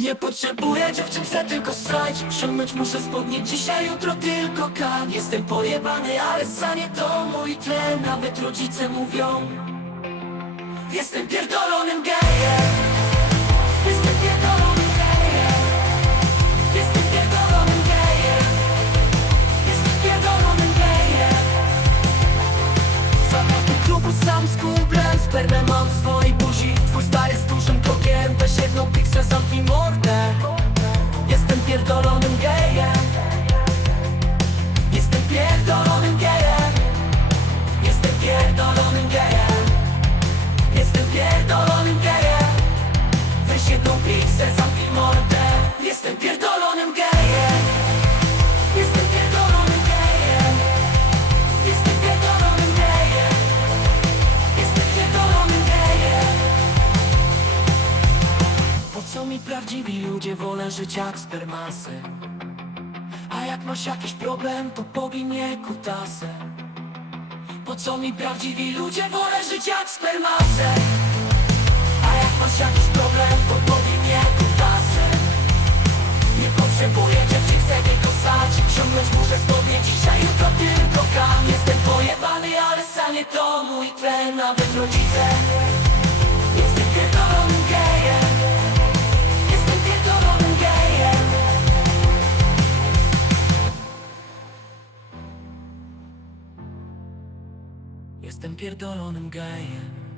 Nie potrzebuję dziewczyn, chcę tylko srać Ściągnąć muszę spodnie. Dzisiaj, jutro tylko kan. Jestem pojebany, ale sanie to mój tlen. Nawet rodzice mówią Jestem pierdolonym gejem. Jestem pierdolonym gejem. Jestem pierdolonym gejem. Jestem pierdolonym gejem. Zapraszam do klubu sam z kumplem Spermę mam w jedną piksel, zamknij mordę. Jestem pierdolonym gejem. Jestem pierdolonym gejem. Jestem pierdolonym gejem. Jestem pierdolonym gejem. Po co mi prawdziwi ludzie, wolę żyć jak spermasy A jak masz jakiś problem, to pobij mnie kutasem. Po co mi prawdziwi ludzie, wolę żyć jak spermasy A jak masz jakiś pojebany, ale sanie to mój tlen Nawet rodzice Jestem pierdolonym gejem. Jestem pierdolonym gejem. Jestem pierdolonym gejem